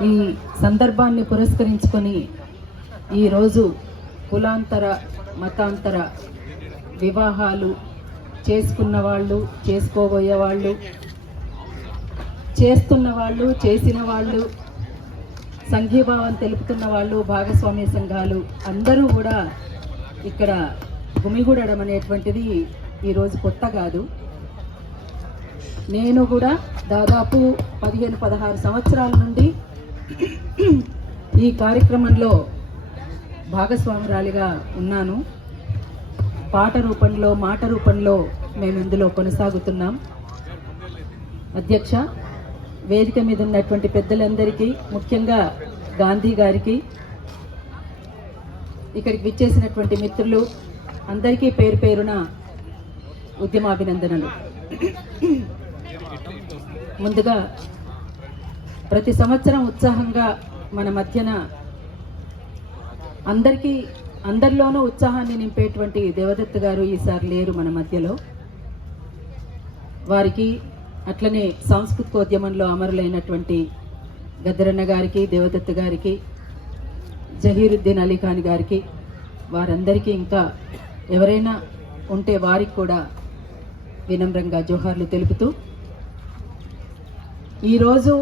ఈ సందర్భాన్ని పురస్కరించుకొని ఈరోజు కులాంతర మతాంతర వివాహాలు చేసుకున్న వాళ్ళు చేసుకోబోయే వాళ్ళు చేస్తున్న వాళ్ళు చేసిన వాళ్ళు సంఘీభావం తెలుపుతున్న వాళ్ళు భాగస్వామ్య సంఘాలు అందరూ కూడా ఇక్కడ గుమిగూడడం అనేటువంటిది ఈరోజు కొత్త కాదు. నేను కూడా దాదాపు పదిహేను పదహారు సంవత్సరాల నుండి ఈ కార్యక్రమంలో భాగస్వామురాలిగా ఉన్నాను. పాట రూపంలో మాట రూపంలో మేము ఇందులో కొనసాగుతున్నాం. అధ్యక్ష వేదిక మీద ఉన్నటువంటి పెద్దలందరికీ ముఖ్యంగా గాంధీ గారికి ఇక్కడికి విచ్చేసినటువంటి మిత్రులు అందరికీ పేరు పేరున ఉద్యమాభినందనలు. ముందుగా ప్రతి సంవత్సరం ఉత్సాహంగా మన మధ్యన అందరికీ అందరిలోనూ ఉత్సాహాన్ని నింపేటువంటి దేవదత్త గారు ఈసారి లేరు మన మధ్యలో. వారికి అట్లనే సాంస్కృతికోద్యమంలో అమరులైనటువంటి గద్దరన్న గారికి దేవదత్త గారికి జహీరుద్దీన్ అలీ ఖాన్ గారికి వారందరికీ ఇంకా ఎవరైనా ఉంటే వారికి కూడా వినమ్రంగా జోహార్లు తెలుపుతూ ఈరోజు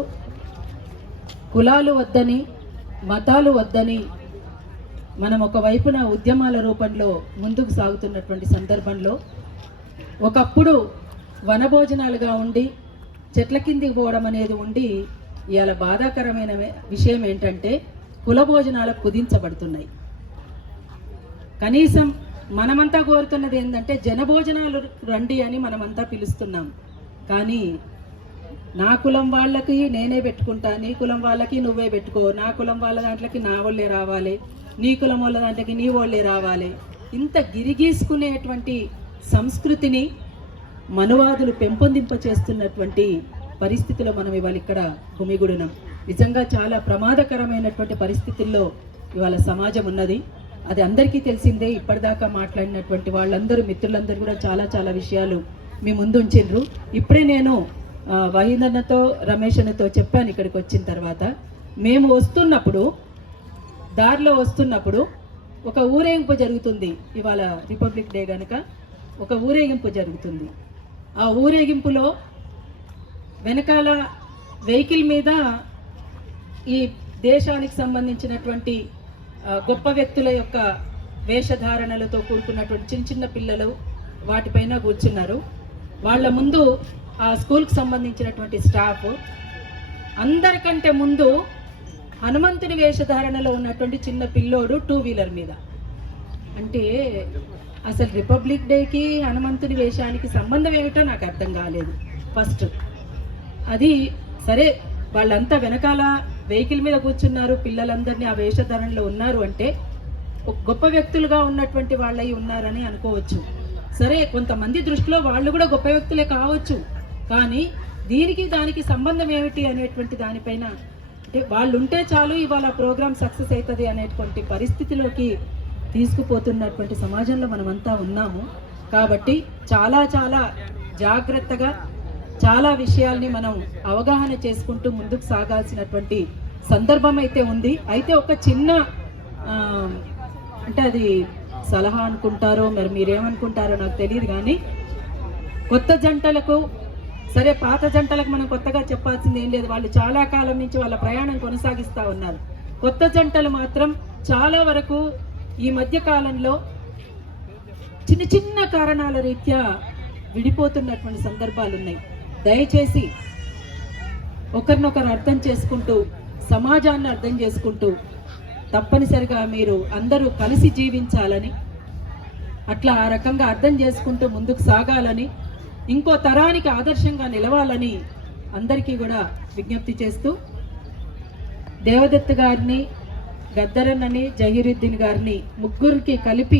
కులాలు వద్దని మతాలు వద్దని మనం ఒకవైపున ఉద్యమాల రూపంలో ముందుకు సాగుతున్నటువంటి సందర్భంలో ఒకప్పుడు వనభోజనాలుగా ఉండి చెట్ల కిందికి పోవడం అనేది ఉండి ఇవాళ బాధాకరమైన విషయం ఏంటంటే కుల భోజనాలకు కుదించబడుతున్నాయి. కనీసం మనమంతా కోరుతున్నది ఏంటంటే జనభోజనాలు రండి అని మనమంతా పిలుస్తున్నాం. కానీ నా కులం వాళ్ళకి నేనే పెట్టుకుంటా నీ కులం వాళ్ళకి నువ్వే పెట్టుకో నా కులం వాళ్ళ దాంట్లోకి నా వాళ్ళే రావాలి నీ కులం వాళ్ళ దాంట్లోకి నీ వాళ్ళే రావాలి. ఇంత గిరిగీసుకునేటువంటి సంస్కృతిని మనువాదులు పెంపొందింపచేస్తున్నటువంటి పరిస్థితిలో మనం ఇవాళ ఇక్కడ గుమిగుడున్నాం నిజంగా చాలా ప్రమాదకరమైనటువంటి పరిస్థితుల్లో ఇవాళ సమాజం ఉన్నది. అది అందరికీ తెలిసిందే ఇప్పటిదాకా మాట్లాడినటువంటి వాళ్ళందరూ మిత్రులందరూ కూడా చాలా చాలా విషయాలు మీ ముందు ఉంచిండ్రు ఇప్పుడే నేను వహీందన్నతో రమేష్ అన్నతో చెప్పాను ఇక్కడికి వచ్చిన తర్వాత. మేము వస్తున్నప్పుడు దారిలో వస్తున్నప్పుడు ఒక ఊరేగింపు జరుగుతుంది. ఇవాళ రిపబ్లిక్ డే కనుక ఒక ఊరేగింపు జరుగుతుంది. ఆ ఊరేగింపులో వెనకాల వెహికల్ మీద ఈ దేశానికి సంబంధించినటువంటి గొప్ప వ్యక్తుల యొక్క వేషధారణలతో కూడుకున్నటువంటి చిన్న చిన్న పిల్లలు వాటిపైన కూర్చున్నారు. వాళ్ళ ముందు ఆ స్కూల్కి సంబంధించినటువంటి స్టాఫ్ అందరికంటే ముందు హనుమంతుని వేషధారణలో ఉన్నటువంటి చిన్న పిల్లోడు టూ వీలర్ మీద. అంటే అసలు రిపబ్లిక్ డేకి హనుమంతుని వేషానికి సంబంధం ఏమిటో నాకు అర్థం కాలేదు. ఫస్ట్ అది సరే వాళ్ళంతా వెనకాల వెహికల్ మీద కూర్చున్నారు పిల్లలందరినీ ఆ వేషధారణలో ఉన్నారు అంటే ఒక గొప్ప వ్యక్తులుగా ఉన్నటువంటి వాళ్ళై ఉన్నారని అనుకోవచ్చు. సరే కొంతమంది దృష్టిలో వాళ్ళు కూడా గొప్ప వ్యక్తులే కావచ్చు. కానీ దీనికి దానికి సంబంధం ఏమిటి అనేటువంటి దానిపైన అంటే వాళ్ళు ఉంటే చాలు ఇవాళ ప్రోగ్రామ్ సక్సెస్ అవుతుంది అనేటువంటి పరిస్థితిలోకి తీసుకుపోతున్నటువంటి సమాజంలో మనమంతా ఉన్నాము. కాబట్టి చాలా చాలా జాగ్రత్తగా చాలా విషయాల్ని మనం అవగాహన చేసుకుంటూ ముందుకు సాగాల్సినటువంటి సందర్భం అయితే ఉంది. అయితే ఒక చిన్న అంటే అది సలహా అనుకుంటారో మరి మీరేమనుకుంటారో నాకు తెలియదు కానీ కొత్త జంటలకు సరే పాత జంటలకు మనం కొత్తగా చెప్పాల్సింది ఏం లేదు. వాళ్ళు చాలా కాలం నుంచి వాళ్ళ ప్రయాణం కొనసాగిస్తూ ఉన్నారు. కొత్త జంటలు మాత్రం చాలా వరకు ఈ మధ్య కాలంలో చిన్న చిన్న కారణాల రీత్యా విడిపోతున్నటువంటి సందర్భాలు ఉన్నాయి. దయచేసి ఒకరినొకరు అర్థం చేసుకుంటూ సమాజాన్ని అర్థం చేసుకుంటూ తప్పనిసరిగా మీరు అందరూ కలిసి జీవించాలని అట్లా ఆ రకంగా అర్థం చేసుకుంటూ ముందుకు సాగాలని ఇంకో తరానికి ఆదర్శంగా నిలవాలని అందరికీ కూడా విజ్ఞప్తి చేస్తూ దేవదత్త గారిని గద్దరన్నని జహీరుద్దీన్ గారిని ముగ్గురికి కలిపి